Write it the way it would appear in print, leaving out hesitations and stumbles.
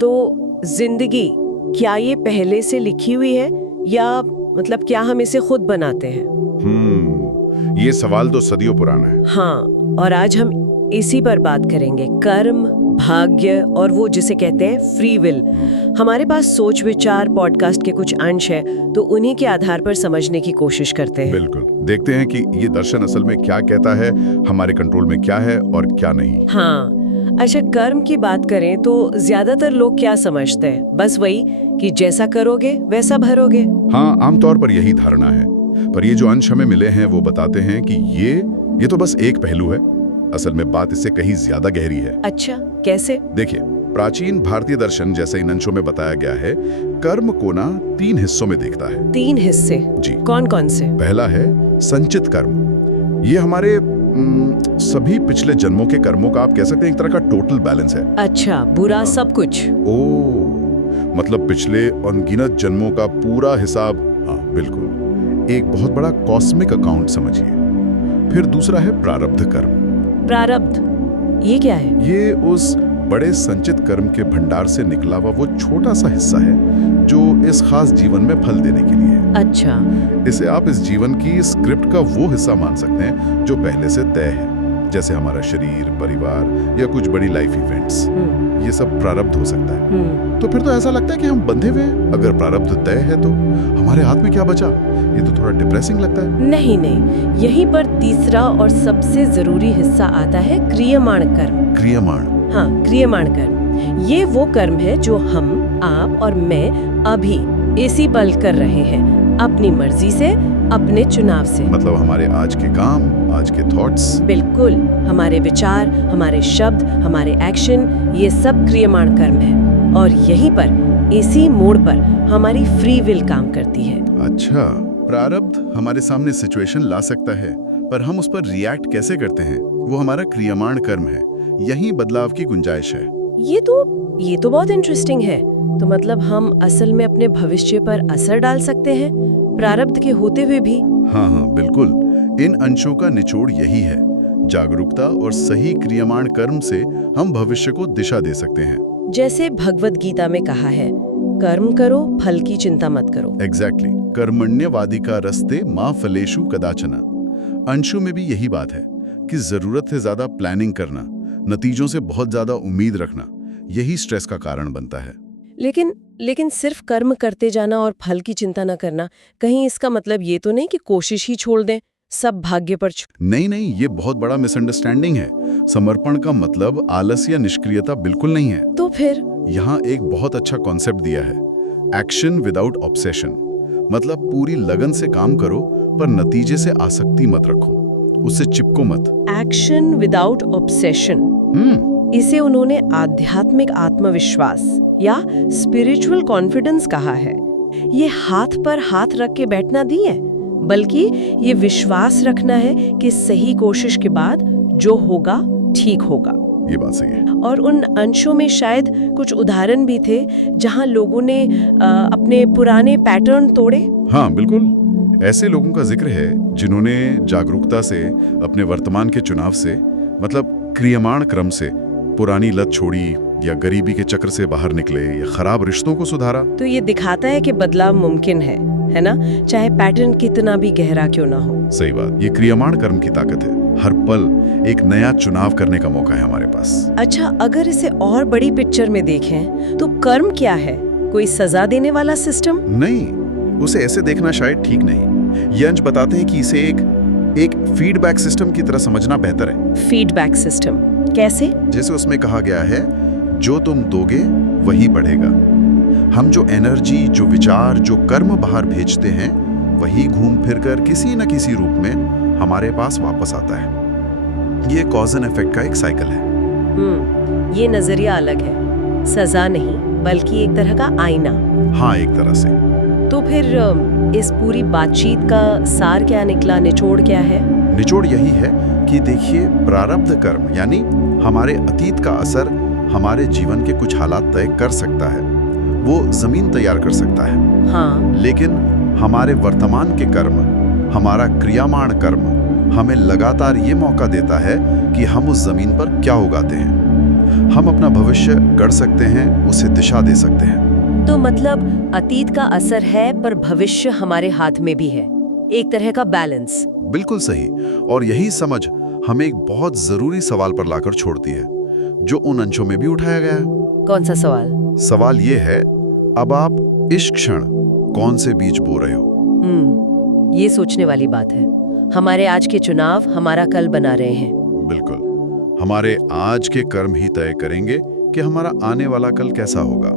तो जिंदगी क्या ये पहले से लिखी हुई है या मतलब क्या हम इसे खुद बनाते हैं? ये सवाल तो सदियों पुराना है। हाँ, और आज हम इसी पर बात करेंगे। कर्म, भाग्य और वो जिसे कहते हैं फ्री विल। हमारे पास सोच विचार पॉडकास्ट के कुछ अंश है, तो उन्हीं के आधार पर समझने की कोशिश करते हैं। बिल्कुल, देखते हैं कि ये दर्शन असल में क्या कहता है, हमारे कंट्रोल में क्या है और क्या नहीं। हाँ, अच्छा, कर्म की बात करें तो ज्यादातर लोग क्या समझते हैं? बस वही कि जैसा करोगे वैसा भरोगे। हाँ, आमतौर पर यही धारणा है, पर ये जो अंश हमें मिले हैं वो बताते हैं कि ये तो बस एक पहलू है। असल में बात इससे कहीं ज्यादा गहरी है। अच्छा, कैसे? देखिए, प्राचीन भारतीय दर्शन जैसे इन अंशों में बताया गया है, कर्म को ना 3 हिस्सों में देखता है। 3 हिस्से? जी। कौन कौन से? पहला है संचित कर्म। ये हमारे सभी पिछले जन्मों के कर्मों का आप कह सकते हैं एक तरह का टोटल बैलेंस है। अच्छा, बुरा सब कुछ? मतलब पिछले अनगिनत जन्मों का पूरा हिसाब। हाँ बिल्कुल, एक बहुत बड़ा कॉस्मिक अकाउंट समझिए। फिर दूसरा है प्रारब्ध कर्म। प्रारब्ध, ये क्या है? ये उस बड़े संचित कर्म के भंडार से निकला हुआ वो छोटा सा हिस्सा है जो इस खास जीवन में फल देने के लिए है। अच्छा। इसे आप इस जीवन की स्क्रिप्ट का वो हिस्सा मान सकते हैं जो पहले से तय है, जैसे हमारा शरीर, परिवार या कुछ बड़ी लाइफ इवेंट्स। ये सब प्रारब्ध हो सकता है। तो फिर तो ऐसा लगता है कि हम बंधे हुए हैं। अगर प्रारब्ध तय है तो हमारे हाथ में क्या बचा? ये तो थोड़ा डिप्रेसिंग लगता है। नहीं, यहीं पर तीसरा और सबसे जरूरी हिस्सा आता है क्रियमाण कर्म। क्रियमाण? हाँ, क्रियमाण कर्म। ये वो कर्म है जो हम, आप और मैं अभी इसी पल कर रहे हैं, अपनी मर्जी से, अपने चुनाव से। मतलब हमारे आज के काम, आज के थॉट्स। बिल्कुल, हमारे विचार, हमारे शब्द, हमारे एक्शन, ये सब क्रियमाण कर्म है। और यहीं पर, इसी मोड़ पर हमारी फ्री विल काम करती है। अच्छा, प्रारब्ध हमारे सामने सिचुएशन ला सकता है, पर हम उस पर रिएक्ट कैसे करते हैं, वो हमारा क्रियमाण कर्म है। यही बदलाव की गुंजाइश है। ये तो बहुत इंटरेस्टिंग है। तो मतलब हम असल में अपने भविष्य पर असर डाल सकते हैं, प्रारब्ध के होते हुए भी? हाँ, बिल्कुल। इन अंशों का निचोड़ यही है। जागरूकता और सही क्रियमाण कर्म से हम भविष्य को दिशा दे सकते हैं। जैसे भगवद गीता में कहा है, कर्म करो, फल की चिंता मत करो। एग्जैक्टली। कर्मण्यवाधिका रस्ते मा फलेषु कदाचन। अंशों में भी यही बात है कि जरूरत से ज्यादा प्लानिंग करना, नतीजों से बहुत ज्यादा उम्मीद रखना, यही स्ट्रेस का कारण बनता है। लेकिन सिर्फ कर्म करते जाना और फल की चिंता न करना, कहीं इसका मतलब ये तो नहीं कि कोशिश ही छोड़ दें, सब भाग्य पर? नहीं, ये बहुत बड़ा मिसअंडरस्टैंडिंग है। समर्पण का मतलब आलस या निष्क्रियता बिल्कुल नहीं है। तो फिर? यहाँ एक बहुत अच्छा कॉन्सेप्ट दिया है, एक्शन विदाउट ऑब्सेशन। मतलब पूरी लगन से काम करो, पर नतीजे से आसक्ति मत रखो, उससे चिपको मत। एक्शन विदाउट ऑब्सेशन, इसे उन्होंने आध्यात्मिक आत्मविश्वास या स्पिरिचुअल कॉन्फिडेंस कहा है। ये हाथ पर हाथ रख के बैठना नहीं है, बल्कि ये विश्वास रखना है कि सही कोशिश के बाद जो होगा ठीक होगा। ये बात सही है। और उन अंशों में शायद कुछ उदाहरण भी थे जहां लोगों ने अपने पुराने पैटर्न तोड़े। हाँ बिल्कुल, ऐसे लोगों का जिक्र है जिन्होंने जागरूकता से, अपने वर्तमान के चुनाव से, मतलब क्रियमाण क्रम से पुरानी लत छोड़ी, या गरीबी के चक्र से बाहर निकले, या खराब रिश्तों को सुधारा। तो ये दिखाता है कि बदलाव मुमकिन है ना? चाहे पैटर्न कितना भी गहरा क्यों ना हो। सही बात। ये क्रियमाण कर्म की ताकत है। हर पल एक नया चुनाव करने का मौका है हमारे पास। अच्छा, अगर इसे और बड़ी पिक्चर में देखें तो कर्म क्या है? कोई सजा देने वाला सिस्टम? नहीं, उसे ऐसे देखना शायद ठीक नहीं। ये अंश बताते हैं कि इसे एक फीडबैक सिस्टम की तरह समझना बेहतर है। फीडबैक सिस्टम कैसे? जैसे उसमें कहा गया है, जो तुम दोगे वही बढ़ेगा। हम जो एनर्जी, जो विचार, जो कर्म बाहर भेजते हैं, वही घूम फिर कर किसी न किसी रूप में हमारे पास वापस आता है। ये कॉज एंड इफेक्ट का एक साइकिल है। ये नजरिया अलग है। सजा नहीं, बल्कि एक तरह का आईना। हाँ, एक तरह से। तो फिर इस पूरी बातचीत का सार क्या निकला, निचोड़ क्या है? निचोड़ यही है कि देखिए, प्रारब्ध कर्म यानी हमारे अतीत का असर हमारे जीवन के कुछ हालात तय कर सकता है, वो जमीन तैयार कर सकता है। हाँ। लेकिन हमारे वर्तमान के कर्म, हमारा क्रियामाण कर्म हमें लगातार ये मौका देता है कि हम उस जमीन पर क्या उगाते हैं। हम अपना भविष्य गढ़ सकते हैं, उसे दिशा दे सकते हैं। तो मतलब अतीत का असर है पर भविष्य हमारे हाथ में भी है, एक तरह का बैलेंस। बिल्कुल सही। और यही समझ हमें एक बहुत जरूरी सवाल पर लाकर छोड़ती है, जो उन अंशों में भी उठाया गया है। कौन सा सवाल? सवाल ये है, अब आप इस क्षण कौन से बीज बो रहे हो? ये सोचने वाली बात है। हमारे आज के चुनाव हमारा कल बना रहे हैं। बिल्कुल। हमारे आज के कर्म ही तय करेंगे कि हमारा आने वाला कल कैसा होगा।